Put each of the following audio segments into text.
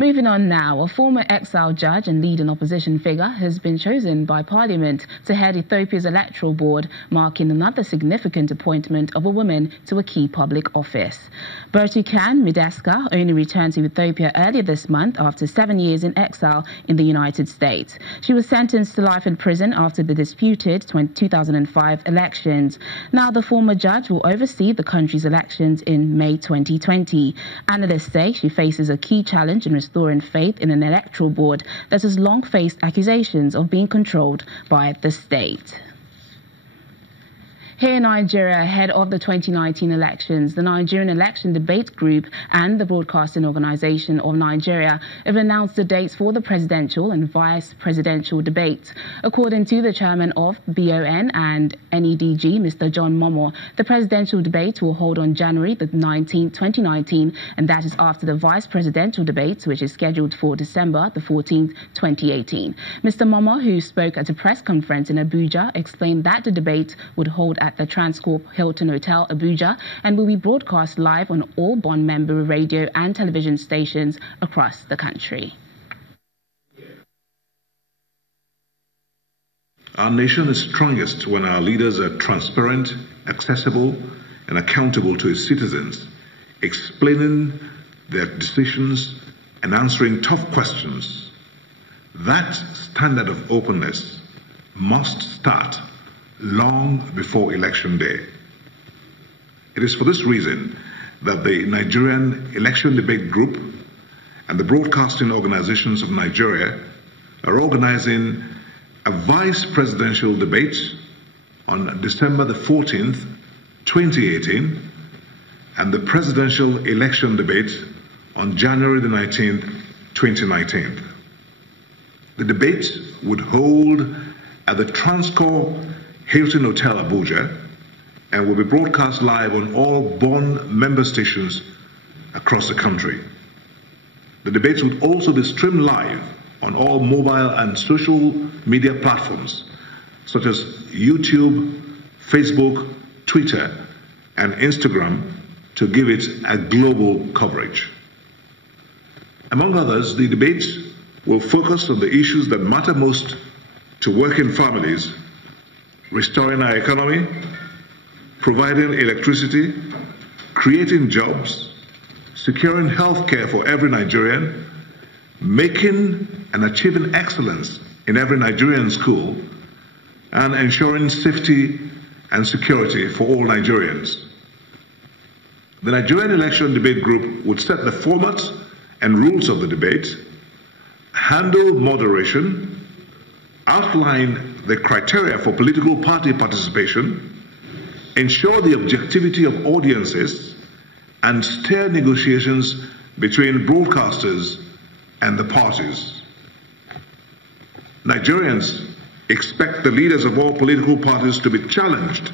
Moving on now, a former exiled judge and leading opposition figure has been chosen by Parliament to head Ethiopia's electoral board, marking another significant appointment of a woman to a key public office. Birtukan Mideska only returned to Ethiopia earlier this month after 7 years in exile in the United States. She was sentenced to life in prison after the disputed 2005 elections. Now, the former judge will oversee the country's elections in May 2020. Analysts say she faces a key challenge in restoring faith in an electoral board that has long faced accusations of being controlled by the state. Here in Nigeria, ahead of the 2019 elections, the Nigerian Election Debate Group and the Broadcasting Organization of Nigeria have announced the dates for the presidential and vice presidential debates. According to the chairman of BON and NEDG, Mr. John Momo, the presidential debate will hold on January the 19th, 2019, and that is after the vice presidential debate, which is scheduled for December the 14th, 2018. Mr. Momo, who spoke at a press conference in Abuja, explained that the debate would hold at the Transcorp Hilton Hotel, Abuja, and will be broadcast live on all BON member radio and television stations across the country. Our nation is strongest when our leaders are transparent, accessible, and accountable to its citizens, explaining their decisions and answering tough questions. That standard of openness must start long before election day. It is for this reason that the Nigerian Election Debate Group and the Broadcasting Organizations of Nigeria are organizing a vice presidential debate on December the 14th, 2018, and the presidential election debate on January the 19th, 2019. The debate would hold at the Transcorp Hilton Hotel, Abuja, and will be broadcast live on all BON member stations across the country. The debates would also be streamed live on all mobile and social media platforms such as YouTube, Facebook, Twitter, and Instagram to give it a global coverage. Among others, the debates will focus on the issues that matter most to working families: restoring our economy, providing electricity, creating jobs, securing health care for every Nigerian, making and achieving excellence in every Nigerian school, and ensuring safety and security for all Nigerians. The Nigerian Election Debate Group would set the format and rules of the debate, handle moderation, outline the criteria for political party participation, ensure the objectivity of audiences, and steer negotiations between broadcasters and the parties. Nigerians expect the leaders of all political parties to be challenged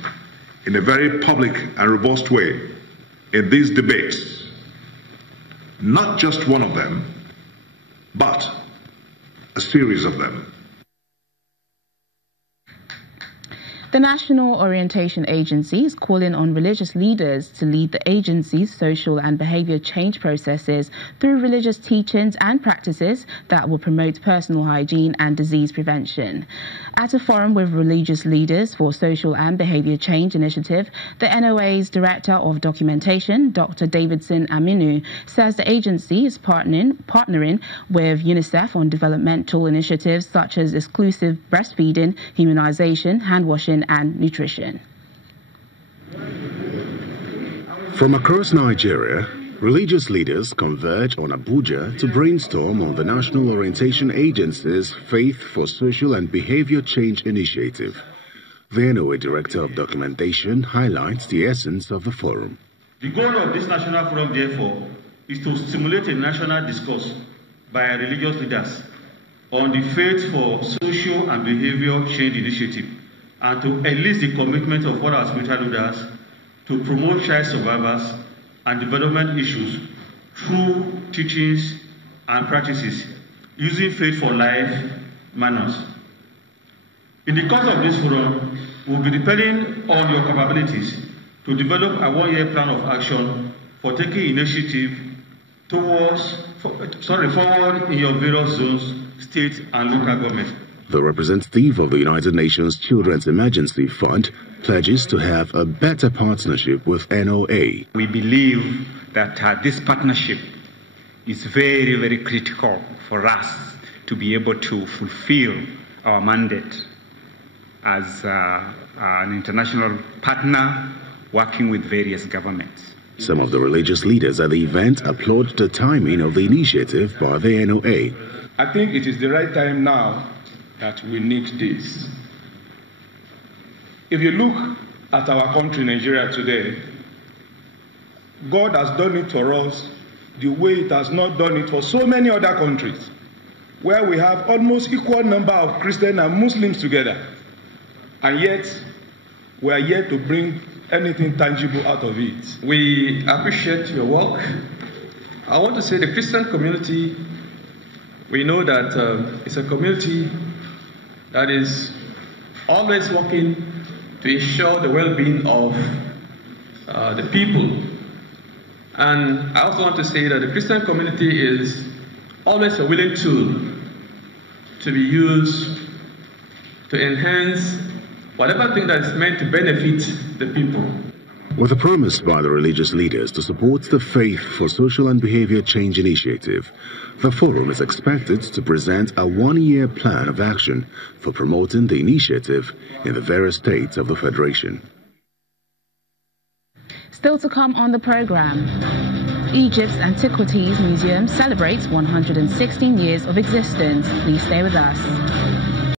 in a very public and robust way in these debates. Not just one of them, but a series of them. The National Orientation Agency is calling on religious leaders to lead the agency's social and behavior change processes through religious teachings and practices that will promote personal hygiene and disease prevention. At a forum with religious leaders for social and behavior change initiative, the NOA's Director of Documentation, Dr. Davidson Aminu, says the agency is partnering with UNICEF on developmental initiatives such as exclusive breastfeeding, immunization, hand washing, and nutrition. From across Nigeria, religious leaders converge on Abuja to brainstorm on the National Orientation Agency's Faith for Social and Behavior Change initiative. The NOA Director of Documentation highlights the essence of the forum. The goal of this national forum, therefore, is to stimulate a national discourse by religious leaders on the Faith for Social and Behavior Change initiative, and to enlist the commitment of all our spiritual leaders to promote child survivors and development issues through teachings and practices using faith for life manners. In the course of this forum, we will be depending on your capabilities to develop a one-year plan of action for taking initiative forward in your various zones, state and local government. The representative of the United Nations Children's Emergency Fund pledges to have a better partnership with NOA. We believe that this partnership is very, very critical for us to be able to fulfill our mandate as an international partner working with various governments. Some of the religious leaders at the event applaud the timing of the initiative by the NOA. I think it is the right time now that we need this. If you look at our country, Nigeria, today, God has done it for us the way it has not done it for so many other countries, where we have almost equal number of Christians and Muslims together, and yet we are yet to bring anything tangible out of it. We appreciate your work. I want to say the Christian community, we know that it's a community that is always working to ensure the well-being of the people. And I also want to say that the Christian community is always a willing tool to be used to enhance whatever thing that is meant to benefit the people. With a promise by the religious leaders to support the Faith for Social and Behavior Change initiative, the forum is expected to present a one-year plan of action for promoting the initiative in the various states of the Federation. Still to come on the program, Egypt's Antiquities Museum celebrates 116 years of existence. Please stay with us.